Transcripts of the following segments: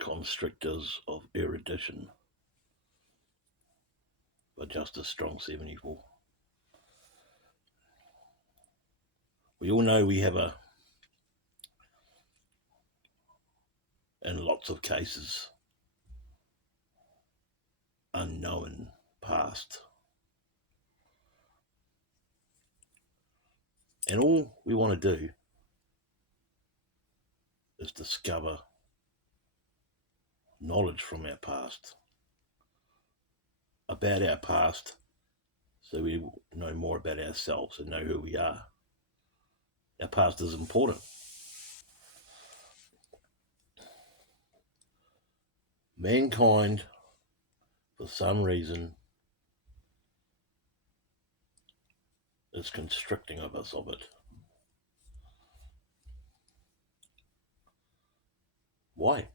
Constricters of Erudition by Justice Strong 74. We all know we have in lots of cases, unknown past. And all we want to do is discover knowledge from our past, about our past, so we know more about ourselves and know who we are. Our past is important. Mankind, for some reason, is constricting of us of it. Why?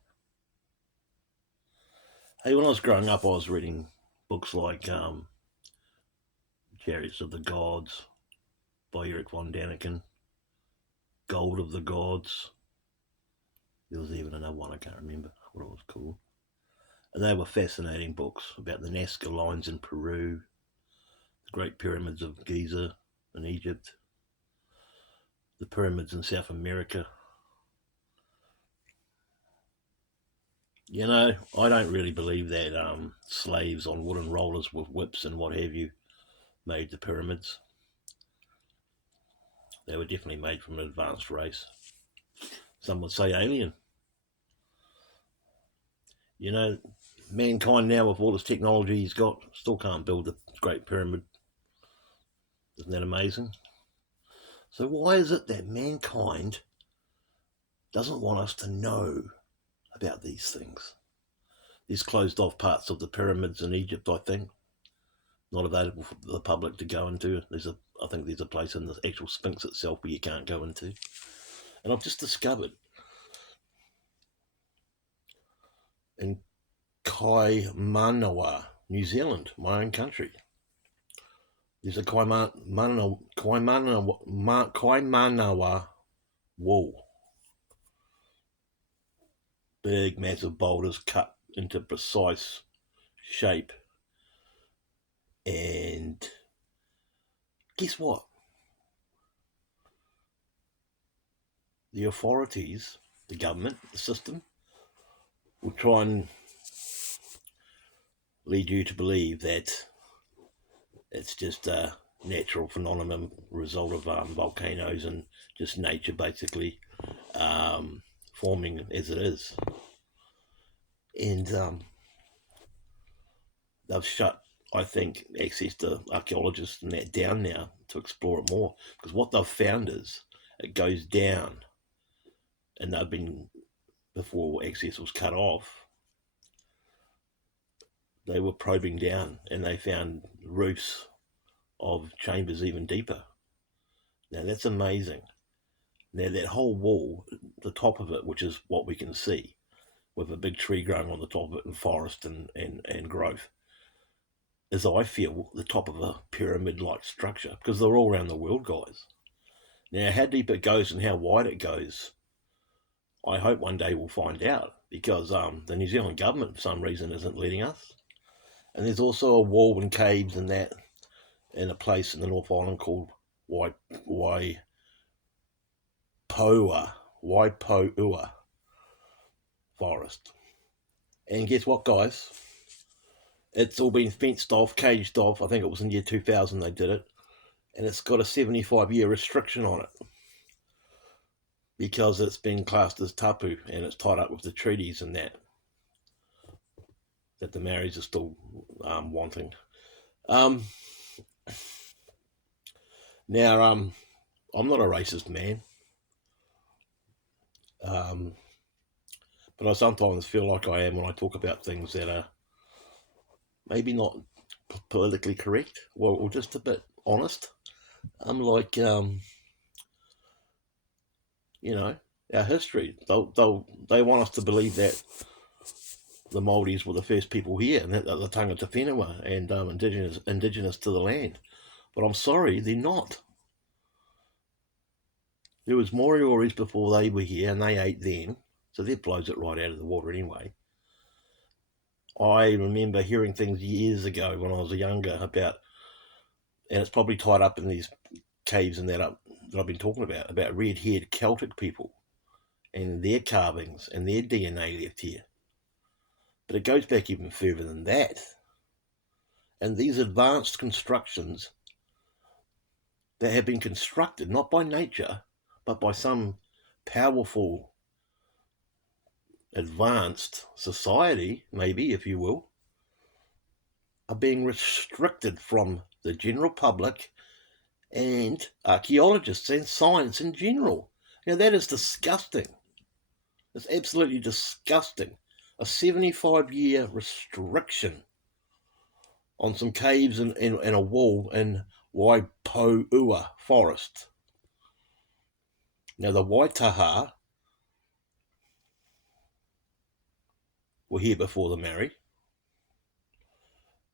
Hey, when I was growing up, I was reading books like Chariots of the Gods by Eric von Däniken, Gold of the Gods. There was even another one, I can't remember what it was called. And they were fascinating books about the Nazca lines in Peru, the Great Pyramids of Giza in Egypt, the pyramids in South America. You know, I don't really believe that slaves on wooden rollers with whips and what have you made the pyramids. They were definitely made from an advanced race. Some would say alien. You know, mankind now, with all this technology he's got, still can't build the Great Pyramid. Isn't that amazing? So why is it that mankind doesn't want us to know about these things? These closed off parts of the pyramids in Egypt, I think, not available for the public to go into. I think there's a place in the actual Sphinx itself where you can't go into. And I've just discovered in Kaimanawa, New Zealand, my own country, there's a Kaimanawa wall. Big, massive boulders cut into precise shape. And guess what? The authorities, the government, the system, will try and lead you to believe that it's just a natural phenomenon, result of volcanoes and just nature basically forming as it is. And they've shut, I think, access to archaeologists and that down now to explore it more, because what they've found is it goes down, and they've been, before access was cut off, they were probing down and they found roofs of chambers even deeper. Now that's amazing. Now that whole wall, the top of it, which is what we can see, with a big tree growing on the top of it and forest and growth, is, I feel, the top of a pyramid-like structure, because they're all around the world, guys. Now, how deep it goes and how wide it goes, I hope one day we'll find out, because the New Zealand government, for some reason, isn't letting us. And there's also a wall and caves and that in a place in the North Island called Waipoua Forest. And guess what, guys? It's all been fenced off, caged off. I think it was in the year 2000 they did it. And it's got a 75-year restriction on it, because it's been classed as tapu and it's tied up with the treaties and that the Maoris are still wanting. Now, I'm not a racist man, but I sometimes feel like I am when I talk about things that are maybe not politically correct, or just a bit honest. I'm like, you know, our history. They want us to believe that the Māoris were the first people here, and that the tangata whenua and indigenous to the land. But I'm sorry, they're not. There was Moriori's before they were here, and they ate then. So that blows it right out of the water anyway. I remember hearing things years ago when I was younger about, and it's probably tied up in these caves and that I've been talking about red-haired Celtic people and their carvings and their DNA left here. But it goes back even further than that. And these advanced constructions that have been constructed not by nature, but by some powerful, advanced society, maybe, if you will, are being restricted from the general public and archaeologists and science in general. Now, that is disgusting. It's absolutely disgusting. A 75-year restriction on some caves and a wall in Waipoua forest. Now, the Waitaha were here before the Maori,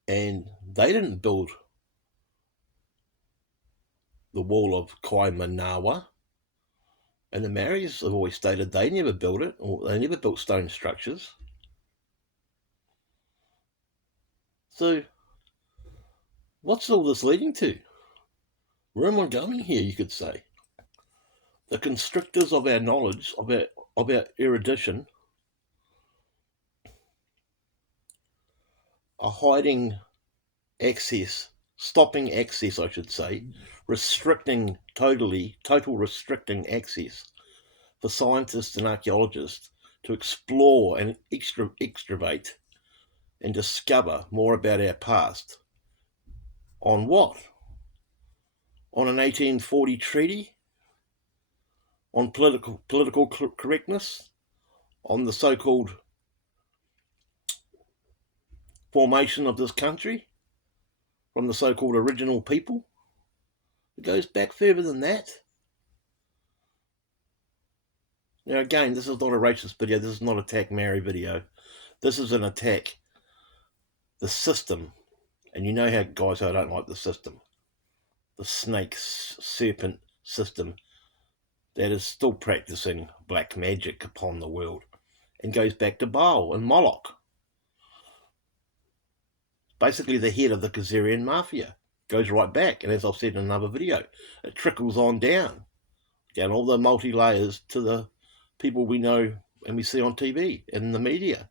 and they didn't build the wall of Kaimanawa. And the Maoris have always stated they never built it, or they never built stone structures. So, what's all this leading to? Where am I going here, you could say? The constrictors of our knowledge, of our erudition, are hiding access, stopping access, I should say, total restricting access for scientists and archaeologists to explore and excavate and discover more about our past. On what? On an 1840 treaty? On political correctness? On the so-called formation of this country? From the so-called original people? It goes back further than that. Now again, this is not a racist video, this is not an attack Maori video. This is an attack the system. And you know how, guys, I don't like the system. The snake serpent system that is still practicing black magic upon the world and goes back to Baal and Moloch. Basically the head of the Khazarian mafia goes right back, and as I've said in another video, it trickles on down all the multi-layers to the people we know and we see on TV, in the media,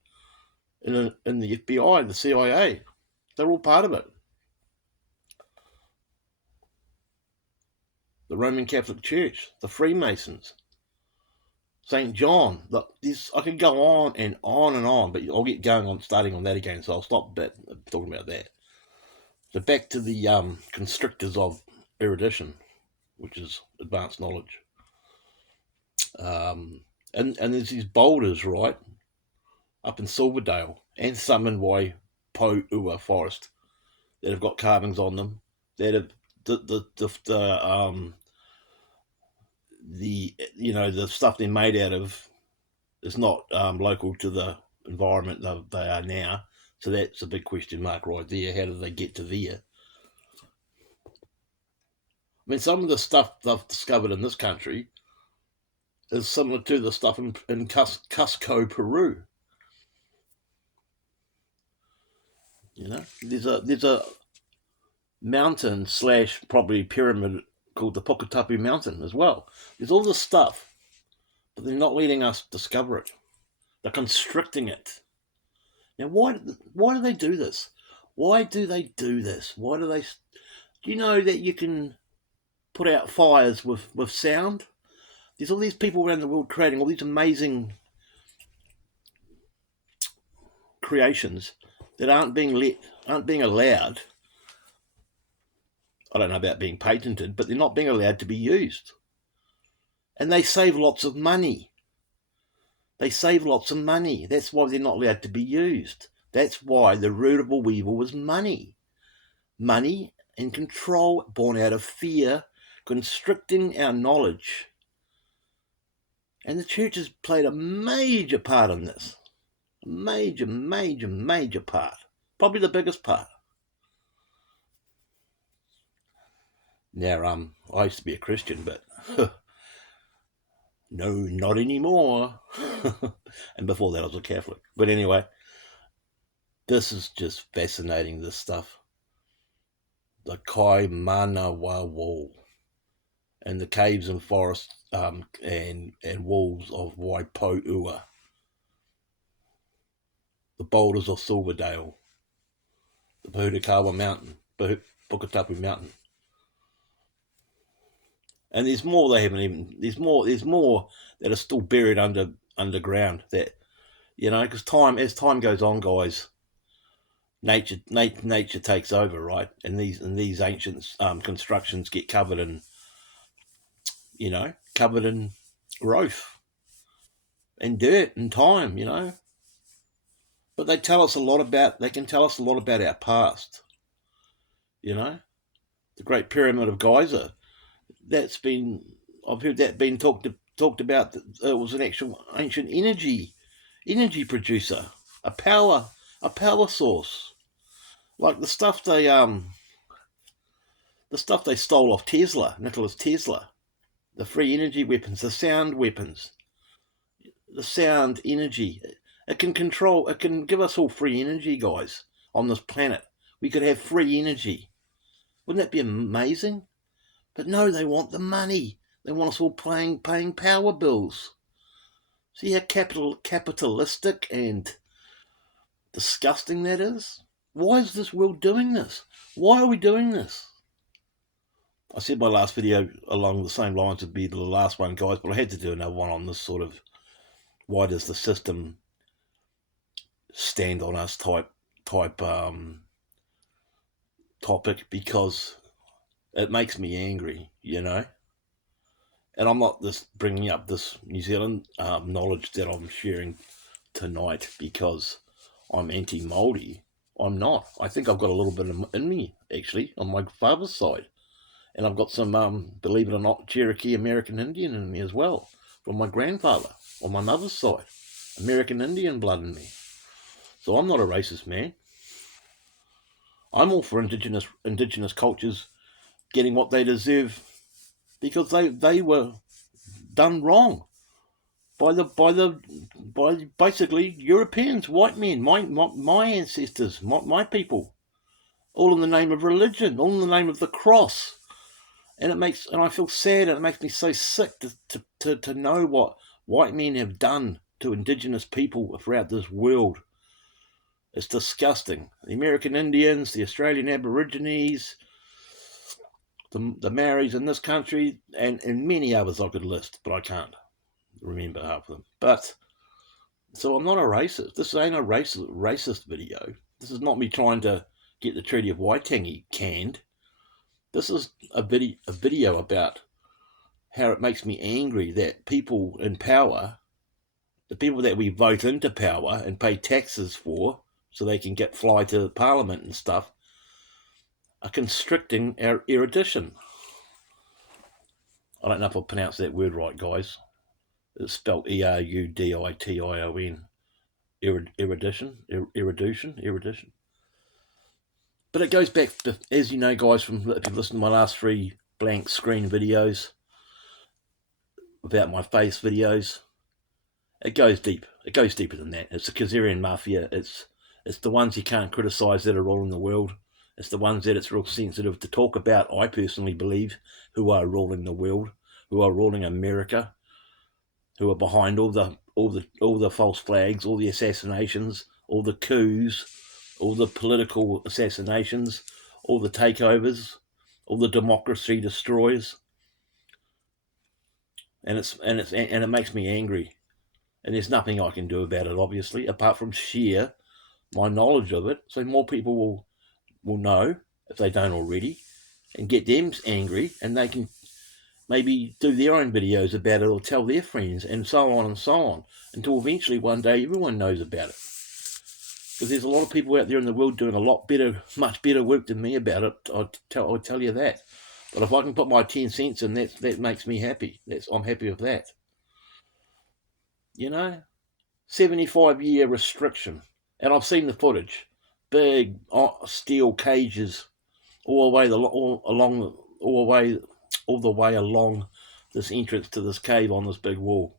in the FBI, the CIA. They're all part of it. The Roman Catholic Church, the Freemasons, St. John. I could go on and on and on, but I'll get going on starting on that again, so I'll stop talking about that. So back to the Constrictors of Erudition, which is advanced knowledge. And there's these boulders, right, up in Silverdale and some in Waipoua forest that have got carvings on them that have the stuff they're made out of is not local to the environment they are now. So that's a big question mark right there. How did they get to there? I mean, some of the stuff they've discovered in this country is similar to the stuff in Cusco, Peru. You know, there's a mountain / probably pyramid called the Puketapu Mountain as well. There's all this stuff, but they're not letting us discover it. They're constricting it. Now, why do they do this? Why do they do this? Do you know that you can put out fires with sound? There's all these people around the world creating all these amazing creations that aren't being allowed. I don't know about being patented, but they're not being allowed to be used. And they save lots of money. That's why they're not allowed to be used. That's why the root of all evil was money. Money and control born out of fear, constricting our knowledge. And the church has played a major part in this. Major part. Probably the biggest part. Now, I used to be a Christian, but No, not anymore. And before that I was a Catholic. But anyway, this is just fascinating, this stuff. The Kai Manawa Wall and the caves and forests and walls of Waipoua, the boulders of Silverdale, the Puketapu Mountain, Puketapu Mountain. And there's more they haven't even. There's more that are still buried underground. That, because as time goes on, guys, nature takes over, right? And these ancient constructions get covered in growth and dirt and time, But they can tell us a lot about our past, The Great Pyramid of Giza. I've heard that being talked about. That it was an actual ancient energy producer, a power source, like the stuff they stole off Nikola Tesla, the free energy weapons, the sound weapons, the sound energy. It can give us all free energy, guys, on this planet. We could have free energy. Wouldn't that be amazing? But no, they want the money. They want us all paying power bills. See how capitalistic and disgusting that is? Why is this world doing this? Why are we doing this? I said my last video along the same lines would be the last one, guys, but I had to do another one on this sort of why does the system stand on us type topic, because it makes me angry, And I'm not just bringing up this New Zealand knowledge that I'm sharing tonight because I'm anti-Māori. I'm not. I think I've got a little bit in me, actually, on my father's side. And I've got some, believe it or not, Cherokee American Indian in me as well, from my grandfather on my mother's side. American Indian blood in me. So I'm not a racist man. I'm all for indigenous cultures getting what they deserve, because they were done wrong by basically Europeans, white men, my ancestors, my people, all in the name of religion, all in the name of the cross. And I feel sad, and it makes me so sick to know what white men have done to indigenous people throughout this world. It's disgusting. The American Indians, the Australian Aborigines, the Maoris in this country, and many others I could list, but I can't remember half of them. But so I'm not a racist. This ain't a racist video. This is not me trying to get the Treaty of Waitangi canned. This is a video about how it makes me angry that people in power, the people that we vote into power and pay taxes for so they can fly to Parliament and stuff, are constricting our erudition. I don't know if I pronounced that word right, guys. It's spelled Erudition. Erudition. But it goes back to, as you know, guys, if you listen to my last 3 blank screen videos about my face videos, it goes deep. It goes deeper than that. It's the Khazarian mafia. It's the ones you can't criticise that are ruling the world. It's the ones that it's real sensitive to talk about, I personally believe, who are ruling the world, who are ruling America, who are behind all the false flags, all the assassinations, all the coups, all the political assassinations, all the takeovers, all the democracy destroyers. And it makes me angry. And there's nothing I can do about it, obviously, apart from share my knowledge of it, so more people will know, if they don't already, and get them angry, and they can maybe do their own videos about it or tell their friends, and so on, until eventually one day everyone knows about it. Because there's a lot of people out there in the world doing much better work than me about it. I'll tell you that. But if I can put my 10 cents in, that makes me happy. I'm happy with that. 75-year restriction. And I've seen the footage. Big steel cages all the way along this entrance to this cave on this big wall.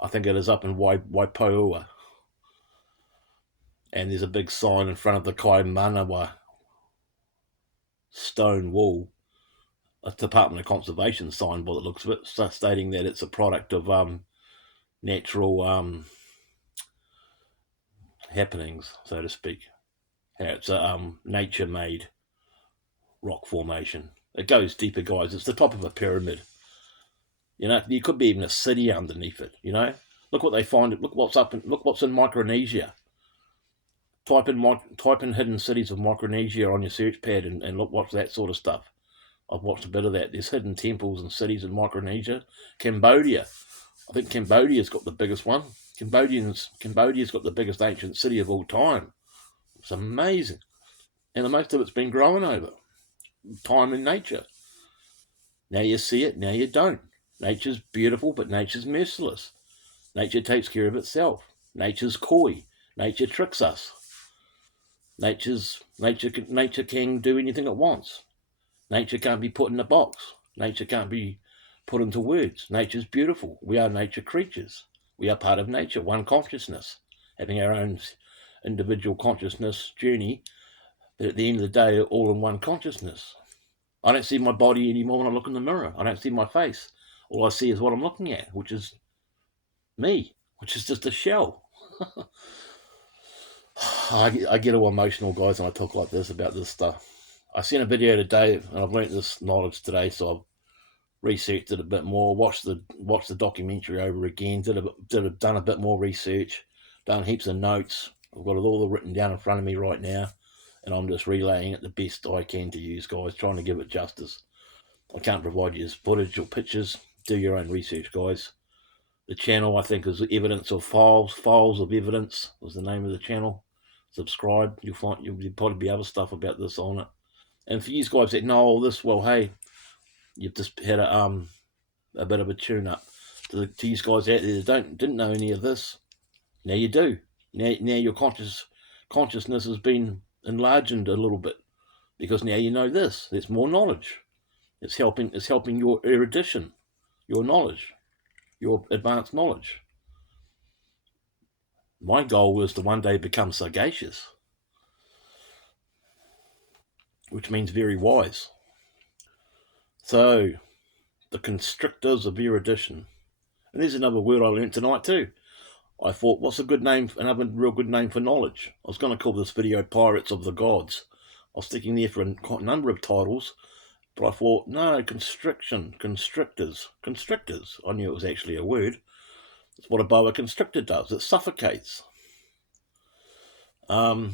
I think it is up in Waipoua. And there's a big sign in front of the Kaimanawa stone wall, a Department of Conservation sign by the looks of it, stating that it's a product of natural happenings, so to speak. It's a nature-made rock formation. It goes deeper, guys. It's the top of a pyramid. You know, there could be even a city underneath it. You know, look what they find. Look what's up. Look what's in Micronesia. Type in hidden cities of Micronesia on your search pad and look what's that sort of stuff. I've watched a bit of that. There's hidden temples and cities in Micronesia. Cambodia. I think Cambodia's got the biggest one. Cambodia's got the biggest ancient city of all time. It's amazing. And most of it's been growing over time in nature. Now you see it, now you don't. Nature's beautiful, but nature's merciless. Nature takes care of itself. Nature's coy. Nature tricks us. Nature can do anything it wants. Nature can't be put in a box. Nature can't be put into words. Nature's beautiful. We are nature creatures. We are part of nature, one consciousness, having our own individual consciousness journey, but at the end of the day, all in one consciousness. I don't see my body anymore when I look in the mirror. I don't see my face. All I see is what I'm looking at, which is me, which is just a shell. I get all emotional, guys, when I talk like this about this stuff. I seen a video today, and I've learnt this knowledge today, so I've researched it a bit more, watched the documentary over again, done a bit more research, done heaps of notes. I've got it all written down in front of me right now, and I'm just relaying it the best I can to you guys, trying to give it justice. I can't provide you footage or pictures. Do your own research, guys. The channel, I think, is Evidence of Files of Evidence was the name of the channel. Subscribe. You'll probably be other stuff about this on it. And for you guys that know all this, well, hey, you've just had a bit of a tune-up. To you guys out there that didn't know any of this, now you do. Now your consciousness has been enlarged a little bit, because now you know this. There's more knowledge. It's helping your erudition, your knowledge, your advanced knowledge. My goal is to one day become sagacious, which means very wise. So, the Constricters of Erudition. And there's another word I learnt tonight too. I thought, what's a good name, another real good name for knowledge? I was going to call this video Pirates of the Gods. I was sticking there for a number of titles, but I thought, no, constrictors. I knew it was actually a word. It's what a boa constrictor does. It suffocates. You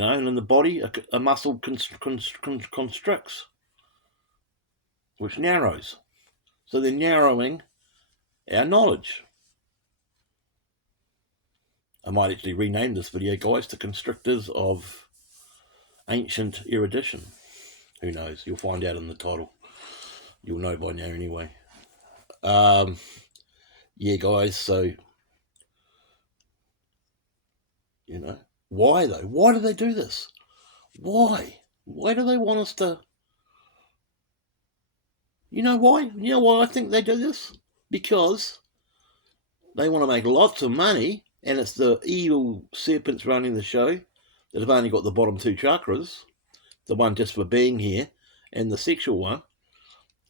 know, and in the body, a muscle constricts, which narrows. So they're narrowing our knowledge. I might actually rename this video, guys, to Constrictors of Ancient Erudition. Who knows? You'll find out in the title. You'll know by now anyway. Yeah, guys, so, you know, why though? Why do they do this? Why? Why do they want us to... You know why? You know why I think they do this? Because they want to make lots of money, and it's the evil serpents running the show that have only got the bottom two chakras, the one just for being here, and the sexual one,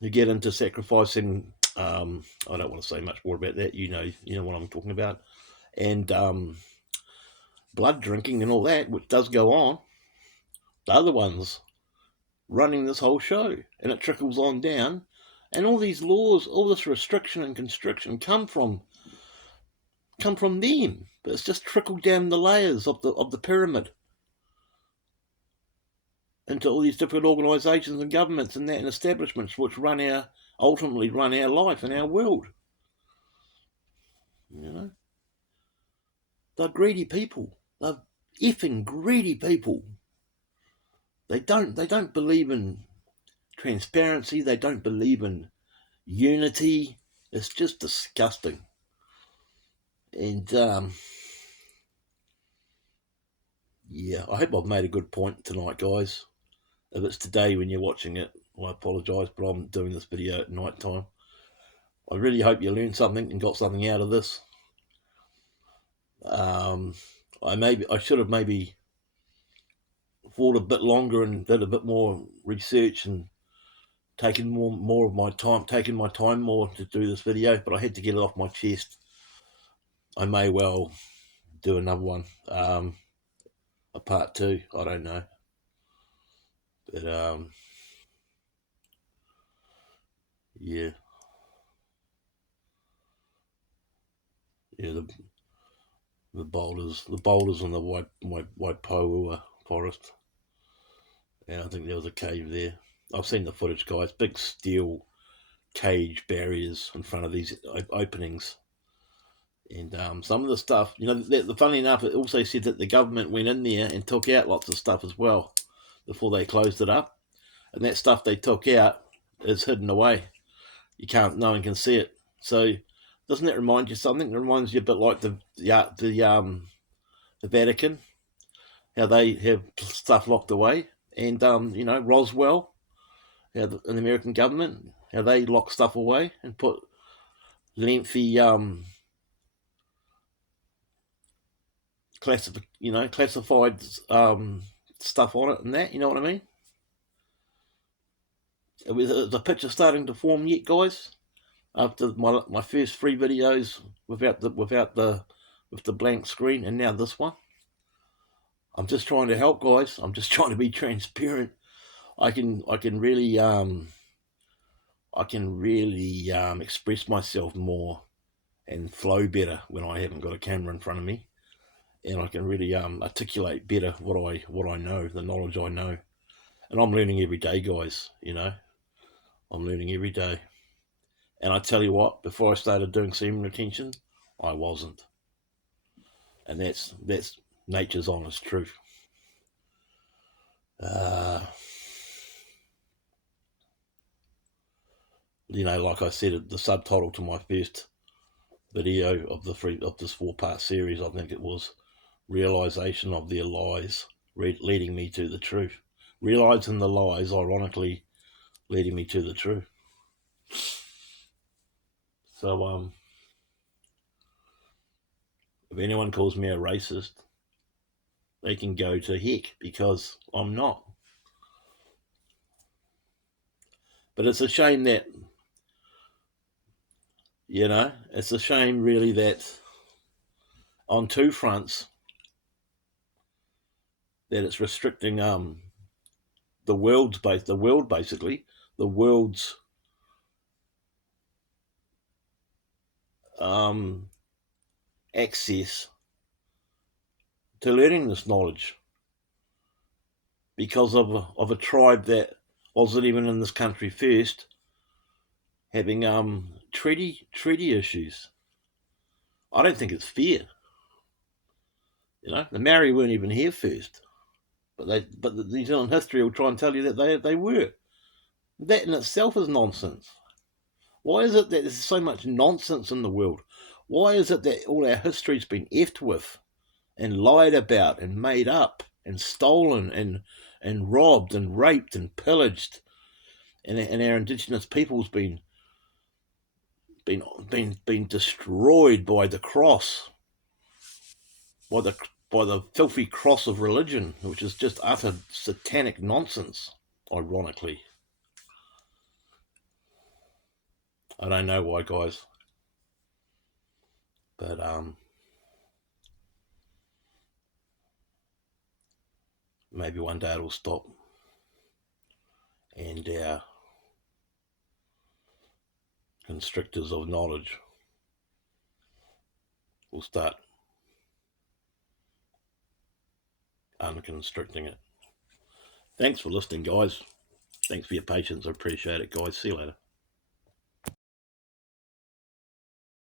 who get into sacrificing, I don't want to say much more about that, you know what I'm talking about, and blood drinking and all that, which does go on. The other ones running this whole show, and it trickles on down, and all these laws, all this restriction and constriction come from them, but it's just trickled down the layers of the pyramid into all these different organisations and governments and that, and establishments which ultimately run our life and our world. You know, they're greedy people. They're effing greedy people. They don't believe in transparency. They don't believe in unity. It's just disgusting. And yeah, I hope I've made a good point tonight, guys. If it's today when you're watching it, I apologise, but I'm doing this video at night time. I really hope you learned something and got something out of this. I should have maybe thought a bit longer and did a bit more research and taken more of my time, taken my time more to do this video, but I had to get it off my chest. I may well do another one, a part 2. I don't know, but yeah, the boulders in the white Paua forest. Yeah, I think there was a cave there. I've seen the footage, guys. Big steel cage barriers in front of these openings. And some of the stuff, funny enough, it also said that the government went in there and took out lots of stuff as well before they closed it up. And that stuff they took out is hidden away. No one can see it. So doesn't that remind you something? It reminds you a bit like the Vatican, how they have stuff locked away. And, Roswell, how the American government, how they lock stuff away and put lengthy classified stuff on it and that, you know what I mean? Is the picture starting to form yet, guys? After my first 3 videos with the blank screen, and now this one. I'm just trying to help, guys. I'm just trying to be transparent. I can really express myself more and flow better when I haven't got a camera in front of me, and I can really articulate better what I know, the knowledge I know. And I'm learning every day, guys. I'm learning every day. And I tell you what, before I started doing semen retention, I wasn't. And that's nature's honest truth. Like I said, the subtitle to my first video of this 4-part series, I think it was realization of their lies leading me to the truth. Realizing the lies, ironically, leading me to the truth. So, if anyone calls me a racist, they can go to heck, because I'm not. But it's a shame that, it's a shame really that on 2 fronts that it's restricting the world's access to learning this knowledge because of a tribe that wasn't even in this country first, having treaty issues. I don't think it's fair. The Maori weren't even here first, but the New Zealand history will try and tell you that they were. That in itself is nonsense. Why is it that there's so much nonsense in the world? Why is it that all our history's been effed with and lied about and made up and stolen and robbed and raped and pillaged, and our Indigenous people's been destroyed by the cross, by the filthy cross of religion, which is just utter satanic nonsense, ironically. I don't know why, guys, but maybe one day it'll stop, and our constrictors of knowledge will start unconstricting it. Thanks for listening, guys. Thanks for your patience. I appreciate it, guys. See you later.